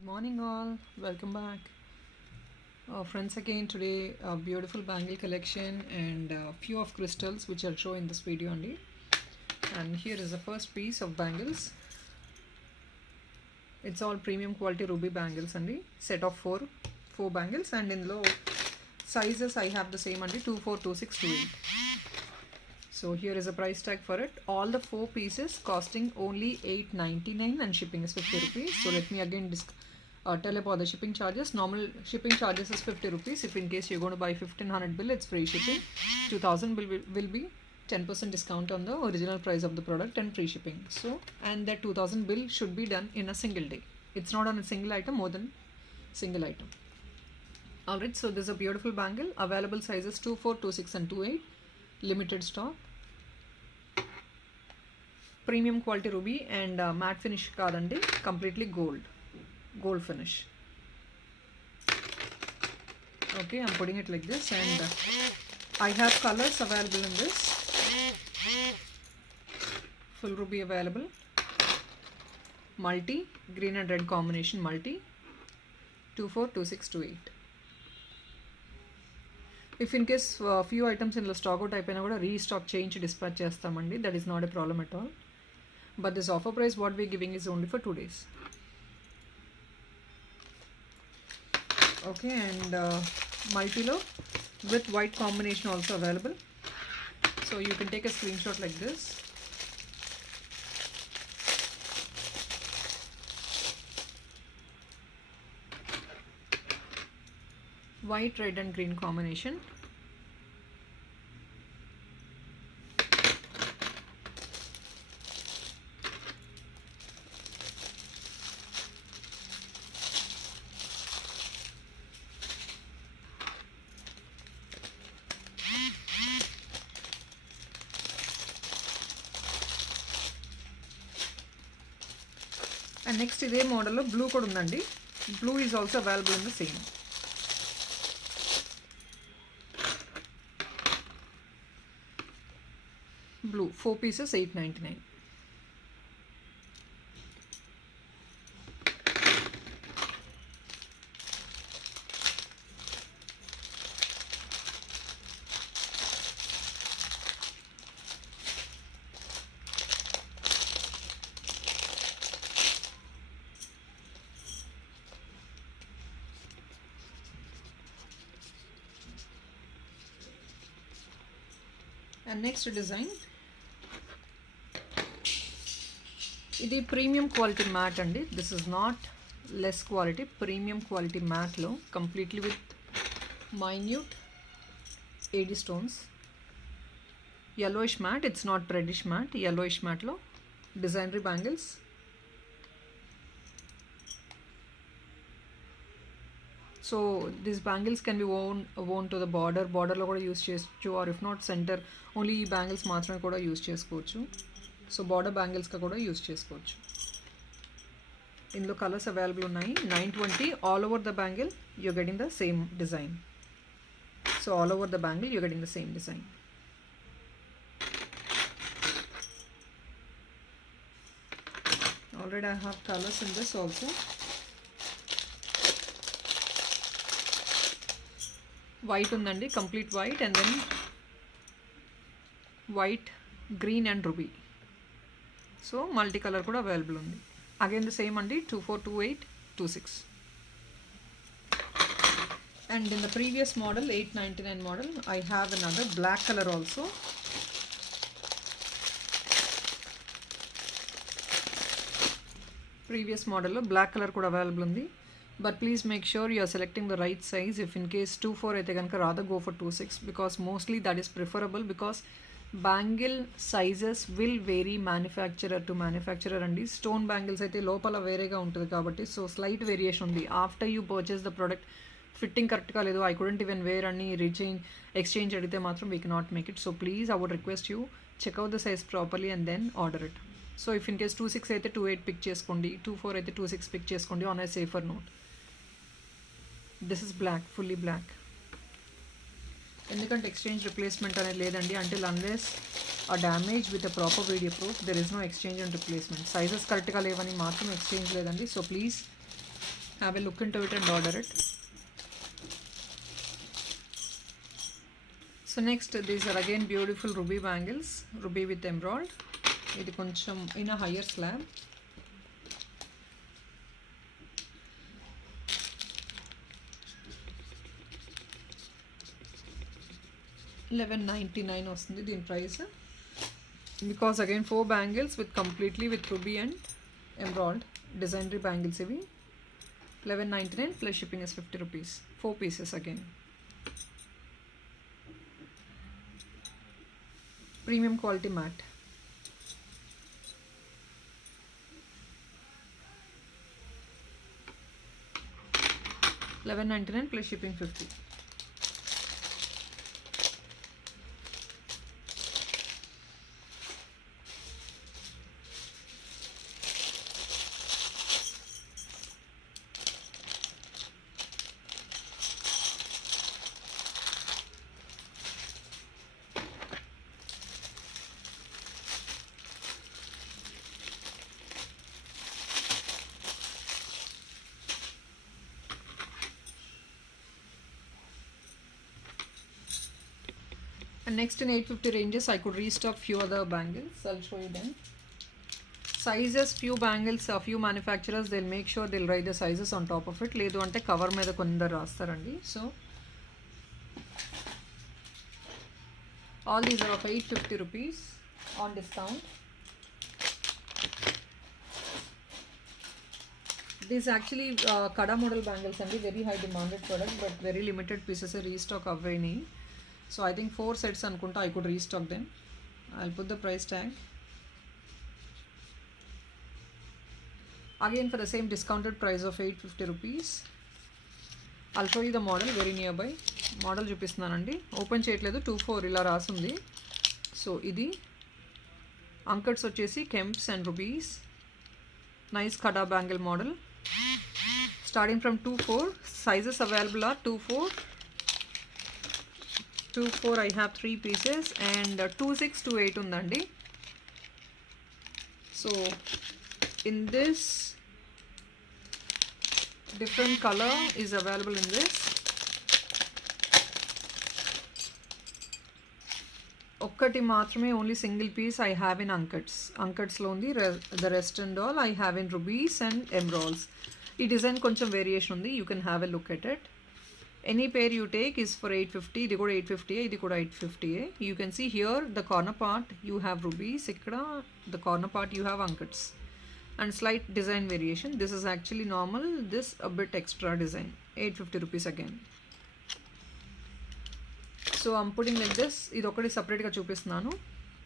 Good morning, all. Welcome back. Friends, again today a beautiful bangle collection and a few of crystals which I'll show in this video only. And here is the first piece of bangles. It's all premium quality ruby bangles and set of four bangles, and in low sizes I have the same only 2, 4, 2, 6, 2, 8. So here is a price tag for it. All the 4 pieces costing only $8.99 and shipping is 50 rupees. So let me again tell about the shipping charges. Normal shipping charges is 50 rupees. If in case you're going to buy 1500 bill, it's free shipping. 2000 bill will be 10% discount on the original price of the product and free shipping. So, and that 2000 bill should be done in a single day. It's not on a single item, more than single item. Alright, so this is a beautiful bangle. Available sizes 2, 4, 2, 6 and 2, 8. Limited stock. Premium quality ruby and matte finish kadandi, completely gold finish. Okay, I'm putting it like this, and I have colors available in this. Full ruby available, multi, green and red combination multi, 2, 4, 2, 6, 2, 8. If in case few items in the stock out అయిపోయినా కూడా restock చేయించి dispatch చేస్తామండి, that is not a problem at all. But this offer price what we're giving is only for 2 days. Okay, and multi-lo with white combination also available. So you can take a screenshot like this. White, red and green combination. And next ఇదే మోడల్లో blue కూడా ఉందండి. Blue is also available in the same. Blue 4 pieces $8.99. And next design, ఇది premium quality matte అండి. This is not less quality, premium quality మ్యాట్లో completely with minute AD stones. yellowish mat, it's not reddish mat, yellowish మ్యాట్లో designer bangles. So these bangles can be own to the బార్డర్లో కూడా use చేసుకోవచ్చు, or if not center only ఈ bangles మాత్రమే కూడా use చేసుకోవచ్చు. So border బ్యాంగిల్స్గా కూడా use చేసుకోవచ్చు. ఇందులో కలర్స్ అవైలబుల్ ఉన్నాయి. 920 all over the bangle you're getting the same design. So all over the bangle you're getting the same design. Already I have colors in this also. White ఉందండి, complete white, and then white, green and ruby. So multi colour కూడా available ఉంది. Again the same అండి, 2, 4, 2, 8, 2, 6. And in the previous model, 899 model, I have another black color also. Previous model లో black colour కూడా available ఉంది. But please make sure you are selecting the right size. If in case 2, 4 అయితే కనుక rather go for 2, 6 because mostly that is preferable, because bangle sizes will vary manufacturer to manufacturer అండి. Stone bangles అయితే లోపల వేరేగా ఉంటుంది కాబట్టి so slight variation ఉంది. After you purchase the product fitting కరెక్ట్గా లేదు, ఐ కుడెంట్ ఈవెన్ వేర్ అని ఎక్స్చేంజ్ అడిగితే మాత్రం we cannot make it. So please I would request you check out the size properly and then order it. So if in case 2, 6 అయితే 2, 8 pick చేసుకోండి, 2, 4 అయితే 2, 6 pick చేసుకోండి on a safer note. This is black, fully black. ఎందుకంటే exchange replacement అనేది లేదండి. Until unless a damage with a proper video proof, there is no exchange and replacement. Sizes కరెక్ట్గా లేవని మాత్రం ఎక్స్చేంజ్ లేదండి. So please Have a look into it and order it. So next, these are again beautiful ruby bangles, ruby with emerald. Idi koncham in a higher slab. $11.99 వస్తుంది దీని price. Because again 4 bangles with completely with ruby and emerald designery bangles ivi. $11.99 plus shipping is 50 rupees. 4 pieces again. Premium quality matte. $11.99 plus shipping 50. And next in 850 ranges, I could restock few other bangles. I'll show you them. Sizes, few bangles, a few manufacturers, they'll make sure they'll write the sizes on top of it. Ledu ante cover meeda kondaru rastarandi. So all these are of 850 rupees on discount. These actually kada model bangles and very high demanded product, but very limited pieces restock avvaini. So I think 4 sets anukunta I could restock them. I'll put the price tag. Again for the same discounted price of 850 rupees. I'll show you the model very nearby. Model చూపిస్తున్నానండి. Open చేయట్లేదు, 24 ఇలా రాసుంది. So ఇది uncuts వచ్చేసి kemps and rubies. Nice kada bangle model. Starting from 24. Sizes available are 24. 24 I have 3 pieces and 26 to 8 undandi. So in this different color is available in this. Okkati maatrame only single piece I have in ancuts lo undi. The rest and all I have in rubies and emeralds. Ee design koncham variation undi, you can have a look at it. Any pair you take is for 850. Idi kuda 850, idi kuda 850. You can see here the corner part you have rubies, ikkada the corner part you have ancuts and slight design variation. This is actually normal, this a bit extra design. 850 rupees again. So I'm putting like this. Idi okati separate ga chupistunanu.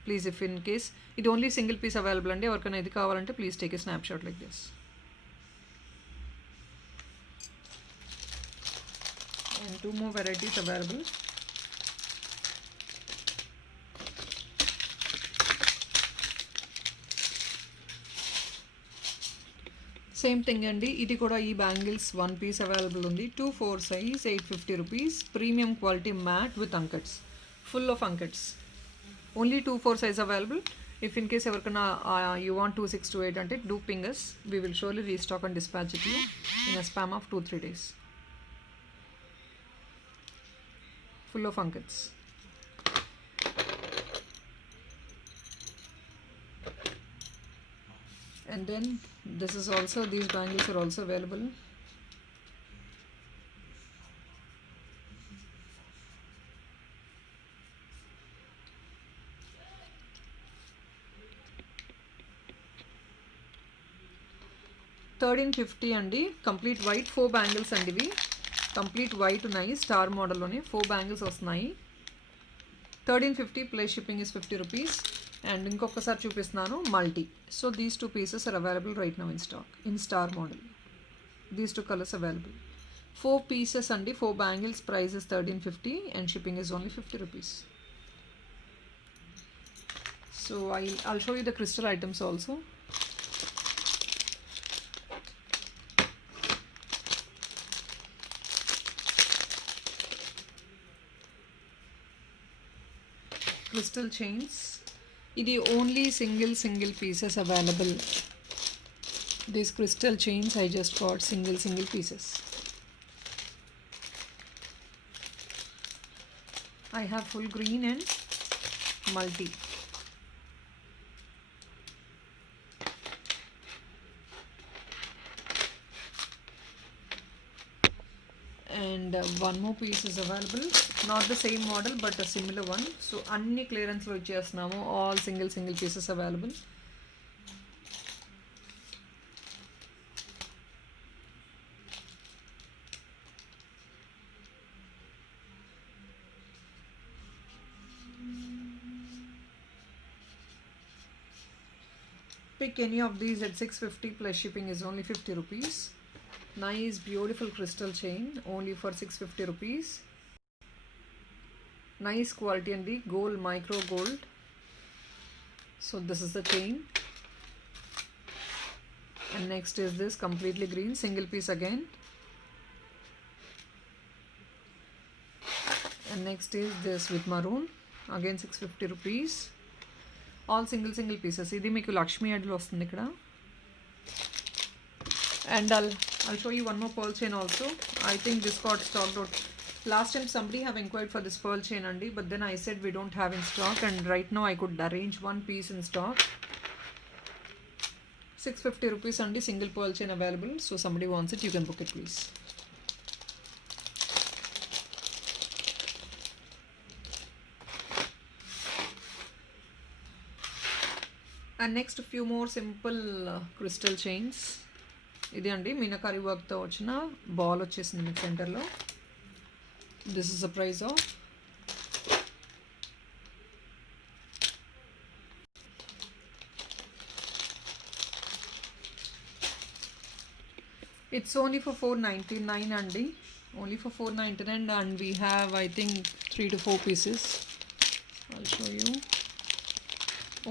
Please, if in case it only single piece available andi, evarkana idi kavalante please take a snapshot like this. And 2 more varieties available. Same thing andi, idi kuda ee bangles 1 piece available undi. 2/4 size, 850 rupees. Premium quality matte with ancuts, full of ancuts. Only 2/4 size available. If in case evarkana you want 26 to 8 ante, do ping us. We will surely restock and dispatch it to you in a span of 2-3 days. Full of ancuts. And then this is also, these bangles are also available. $1350 andi, complete white 4 bangles andi ivi. Complete white nice star model lone 4 bangles వస్తున్నాయి. 1350 plus shipping is 50 rupees. And ఇంకొకసారి చూపిస్తున్నాను multi. So these 2 pieces are available right now in stock in star model. These 2 colors available. 4 pieces andi, 4 bangles, price is 1350 and shipping is only 50 rupees. So I'll show you the crystal items also. Crystal chains. Idi only single pieces available. These crystal chains I just got single pieces. I have full green and multi. And one more piece is available, not the same model but a similar one. So anni clearance lo ichestunnamu, all single pieces available. Pick any of these at 650 plus shipping is only 50 rupees. Nice beautiful crystal chain only for 650 rupees. Nice quality and the gold, micro gold. So this is the chain. And next is this completely green single piece again. And next is this with maroon, again 650 rupees. All single pieces. Idi meeku Lakshmi adlo vastundi ikkada. And I'll show you one more pearl chain also. I think this got stocked out. Last time somebody have inquired for this pearl chain andi, but then I said we don't have in stock, and right now I could arrange one piece in stock. 650 rupees andi, single pearl chain available. So somebody wants it, you can book it please. And next few more simple crystal chains. ఇది అండి మీనాకారి వర్క్తో వచ్చిన ball వచ్చేసింది మీకు సెంటర్లో. This is the price of it's only for 499 అండి, only for 499 and we have I think 3 to 4 pieces. I'll show you.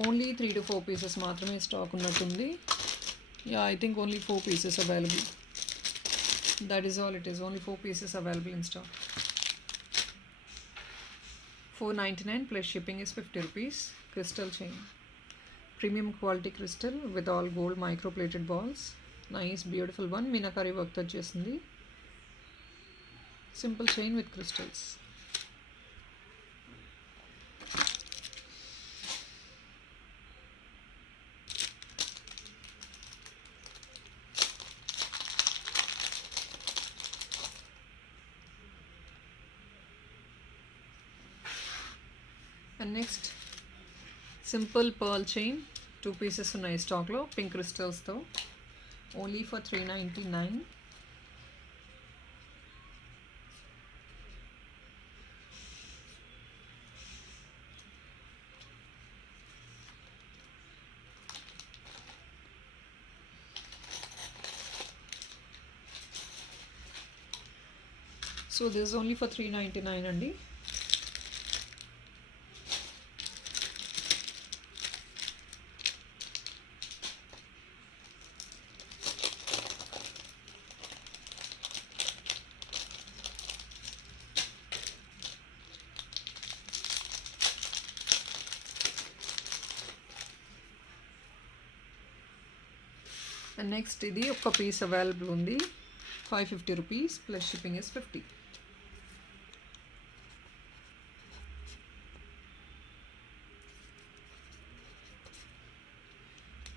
Only 3 to 4 pieces మాత్రమే stock ఉన్నట్టుంది. Yeah, I think only 4 pieces available. That is all it is. Only 4 pieces available in stock. 499 plus shipping is 50 rupees. Crystal chain. Premium quality crystal with all gold micro plated balls. Nice beautiful one. Meenakari work tho chestundi. Simple chain with crystals. And next simple pearl chain, 2 pieces ఉన్నాయి stock లో pink crystals తో, only for 399. So this is only for 399 అండి. And next ఇది ఒక piece available ఉంది, 550 rupees plus shipping is 50.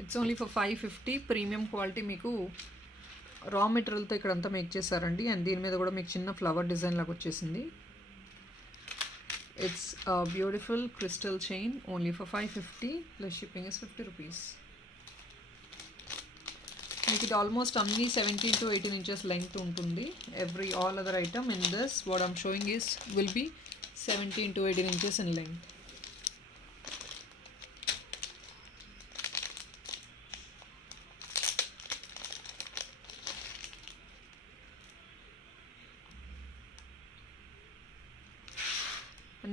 It's only for 550. Premium quality మీకు రా మెటీరియల్తో ఇక్కడంతా మేక్ చేశారండి, అండ్ దీని మీద కూడా మీకు చిన్న ఫ్లవర్ డిజైన్ లాగా వచ్చేసింది. It's beautiful crystal chain only for 550 plus shipping is 50 rupees. మీకు ఇది ఆల్మోస్ట్ అన్ని 17 to 18 inches లెంగ్త్ ఉంటుంది. All other item in this what I'm showing is will be 17 to 18 inches in length.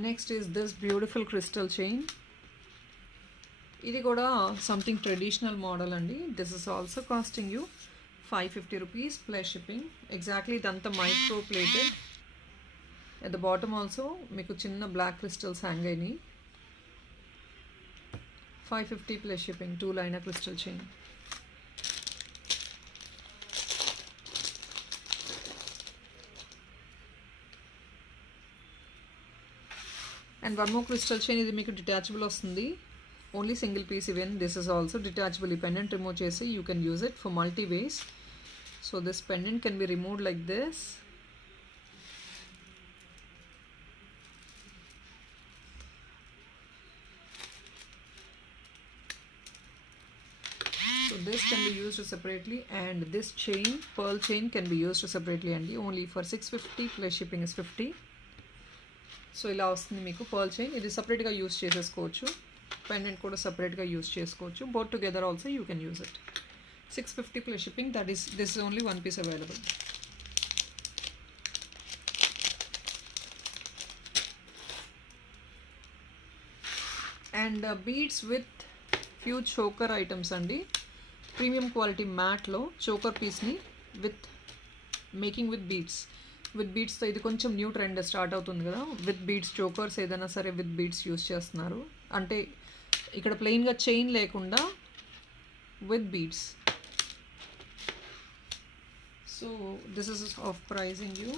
Next is this beautiful crystal chain. ఇది కూడా something traditional model అండి. This is also costing you 550 rupees plus shipping. Exactly ఇదంతా micro plated. At the bottom also మీకు చిన్న black crystals hang అయినాయి. 550 plus shipping, 2 liner crystal chain. And one more crystal chain, ఇది మీకు detachable వస్తుంది, only single piece. Even this is also detachable. ఈ pendant remove చేసి you can use it for multi ways. So this pendant can be removed like this. So this can be used separately, and this chain, pearl chain, can be used separately and only for 650 plus shipping is 50. So ఇలా వస్తుంది మీకు pearl chain. ఇది సపరేట్గా use చేసేసుకోవచ్చు, pendant కూడా సపరేట్గా use చేసుకోవచ్చు. Both together also you can use it. 650 plus shipping, that is, this is only one piece available. And beads with few choker items అండి. ప్రీమియం క్వాలిటీ మ్యాట్లో చోకర్ పీస్ని with making with beads. With బీడ్స్తో ఇది కొంచెం new trend start అవుతుంది కదా, with beads chokers ఏదైనా సరే విత్ బీడ్స్ యూస్ చేస్తున్నారు. అంటే ఇక్కడ ప్లెయిన్గా చైన్ లేకుండా with beads. So this is of praising you.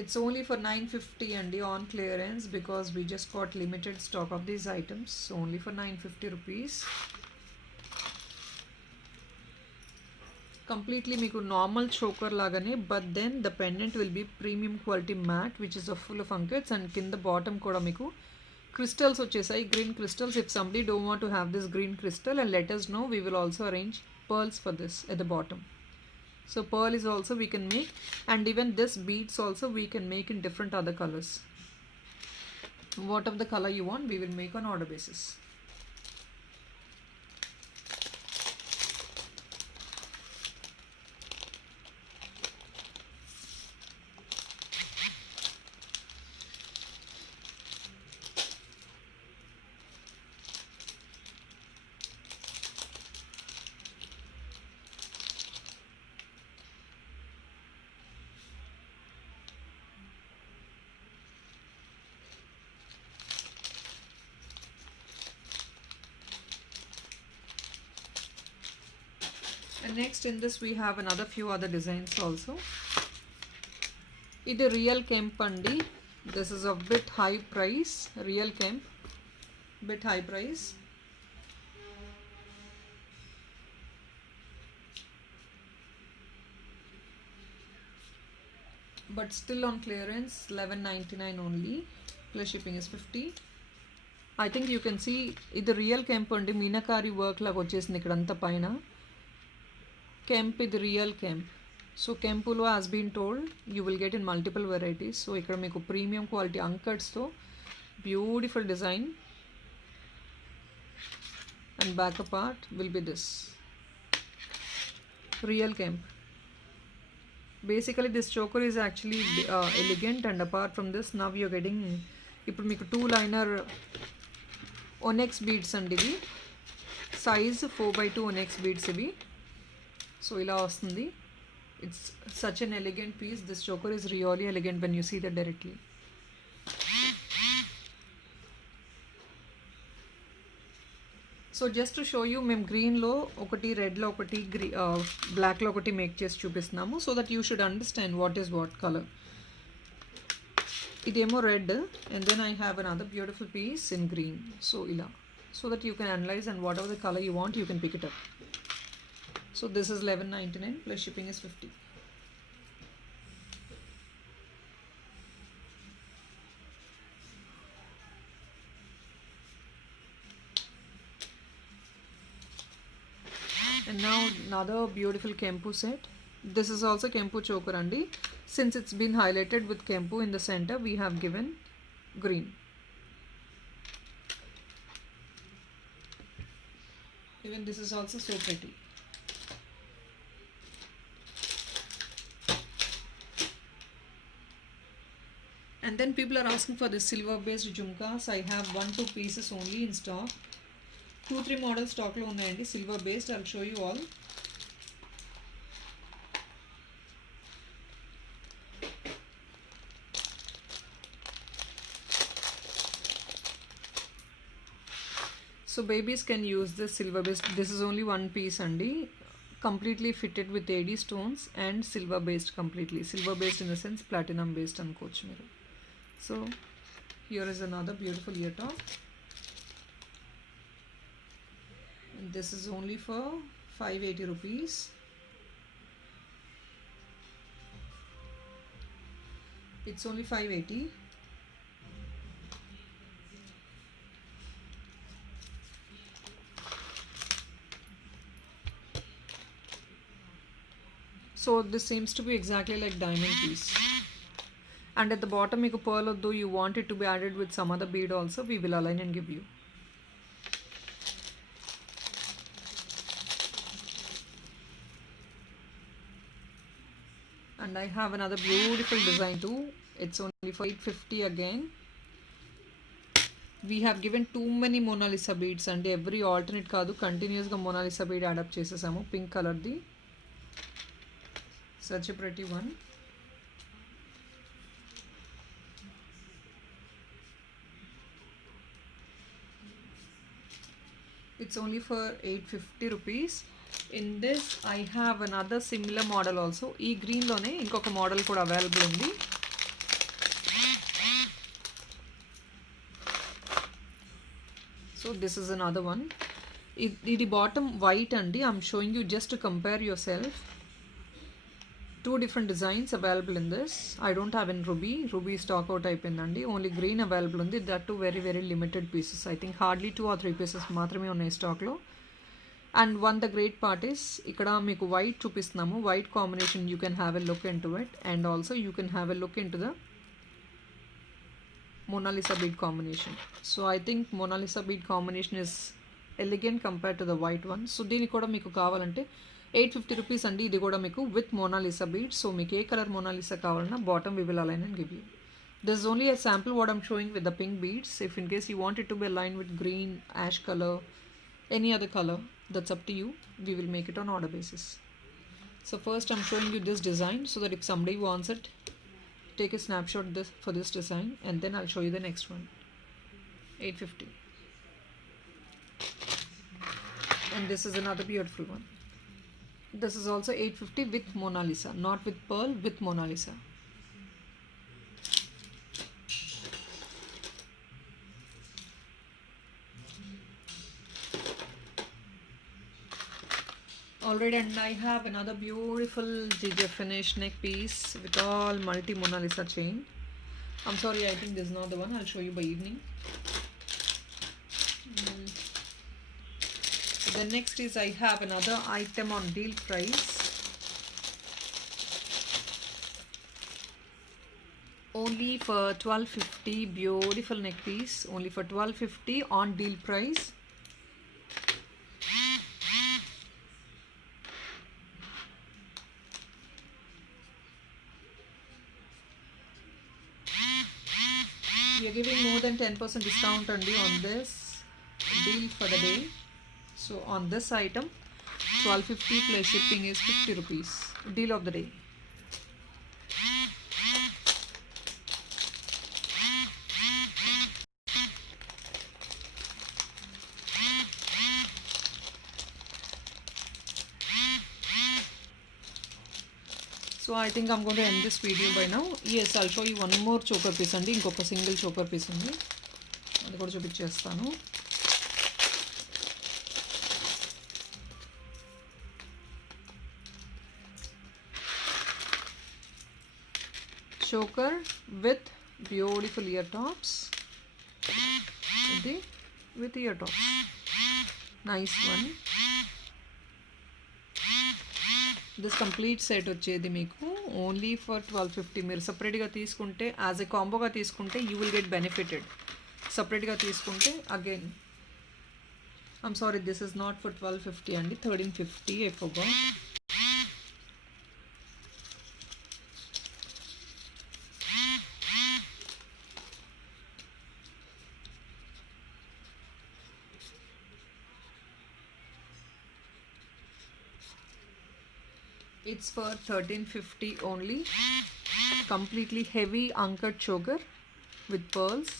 It's only for 950 and on clearance because we just got limited stock of these items. So only for 950 rupees. Completely meeku normal choker lagane, but then the pendant will be premium quality matte, which is full of ankets, and in the bottom kuda meeku crystals vachesai, green crystals. If somebody don't want to have this green crystal, and let us know, we will also arrange pearls for this at the bottom. So pearl is also we can make, and even this beads also we can make in different other colors. Whatever the color you want, we will make on order basis. And next in this we have another few other designs also. It is real kemp andi. This is a bit high price. Real kemp, bit high price. But still on clearance, 11.99 only. Plus shipping is 50. I think you can see ఇది real kemp అండి. Meenakari work లాగా వచ్చేసింది ఇక్కడంతా పైన. కెంప్ ఇది real kemp. So కెంపులో as been told you will get in multiple varieties. So ఇక్కడ మీకు ప్రీమియం క్వాలిటీ అంకట్స్తో beautiful design, and back part will be this real kemp. Basically this choker is actually elegant, and apart from this now you're getting ఇప్పుడు మీకు 2 liner onyx beads అండి. ఇవి size 4x2 onyx beads ఇవి. So ఇలా వస్తుంది. It's such an elegant piece. This choker is really elegant when you see that directly. So just to show you, మేము గ్రీన్లో ఒకటి, రెడ్లో ఒకటి, బ్లాక్లో ఒకటి మేక్ చేసి చూపిస్తున్నాము. So that you should understand what is what colour. ఇదేమో red, and then I have another beautiful piece in green. So ఇలా, so that you can analyse, and whatever the colour you want you can pick it up. So this is 11.99 plus shipping is 50. And now another beautiful Kempu set. This is also Kempu choker andi. Since it's been highlighted with Kempu in the center, we have given green. Even this is also so pretty. And then people are asking for the silver based jhumkas. I have 1-2 pieces only in stock. 2-3 models stock lo unnayandi silver based. I'll show you all. So babies can use this silver based. This is only one piece andi, completely fitted with AD stones and silver based, completely silver based in the sense platinum based అనుకోవచ్చు మీరు. So here is another beautiful ear top. And this is only for 580 rupees. It's only 580. So this seems to be exactly like diamond piece. And at the bottom you pearl, although you want it to be added with some other bead also, we will align and give you. And I have another beautiful design too. It's only for 850 again. We have given too many Mona Lisa beads and every alternate కాదు, కంటిన్యూస్గా Mona Lisa bead adapt చేసేసాము. Pink కలర్ది, such a pretty one. It's only for 850 rupees. In this I have another similar model also. ఈ green లోనే ఇంకొక model కూడా available ఉంది. So this is another one. ఇది bottom white అండి. I'm showing you just to compare yourself. Two different designs available in this. I don't have in ruby. Ruby stock out అయిపోయిందండి. Only green available ఉంది. That too very very limited pieces. I think hardly 2 or 3 pieces మాత్రమే ఉన్నాయి stock లో. And one the great part is ఇక్కడ మీకు white చూపిస్తున్నాము. White combination you can have a look into it, and also you can have a look into the Mona Lisa bead combination. So I think Mona Lisa bead combination is elegant compared to the white one. So దీనికి కూడా మీకు కావాలంటే 850 rupees అండి. ఇది కూడా మీకు with Mona Lisa bead. So మీకు ఏ colour Mona Lisa కావాలన్నా bottom we will align and give you. This is only a sample what I'm showing with the pink beads. If in case you want it to be aligned with green, ash color, any other color, that's up to you. We will make it on order basis. So first I'm showing you this design so that if somebody wants it, take a snapshot for this design, and then I'll show you the next one. 850. And this is another beautiful one. This is also 850 with Mona Lisa, not with pearl, with Mona Lisa. Alright, and I have another beautiful GJ finish neck piece with all multi Mona Lisa chain. I'm sorry, I think this is not the one. I'll show you by evening. The next is I have another item on deal price. Only for 1250, beautiful neck piece. Only for 1250 on deal price. We are giving more than 10% discount only on this deal for the day. So on this item 1250 plus shipping is 50 rupees. Deal of the day. So I think I'm going to end this video by now. Yes, I'll show you one more choker piece andi. ఇంకొక single choker piece ఉంది, అది కూడా చూపించేస్తాను. Choker with beautiful ear tops. With ear tops. Nice one. This complete set వచ్చేది మీకు only for 1250. మీరు సపరేట్గా తీసుకుంటే యాజ్ ఎ కాంబోగా తీసుకుంటే యూ విల్ గెట్ బెనిఫిటెడ్. సపరేట్గా తీసుకుంటే again I'm sorry, this is not for 1250 అండి, 1350. I forgot. It's for 1350 only. Completely heavy uncut choker with pearls.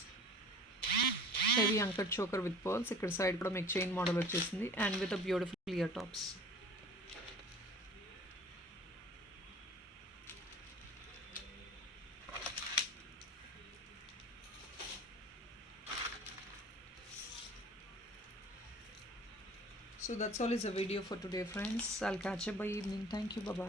Heavy uncut choker with pearls. ఇక్కడ side కూడా మీకు చైన్ మోడల్ వచ్చేసింది and with a beautiful ear tops. So that's all is a video for today, friends. I'll catch up by evening. Thank you. Bye bye.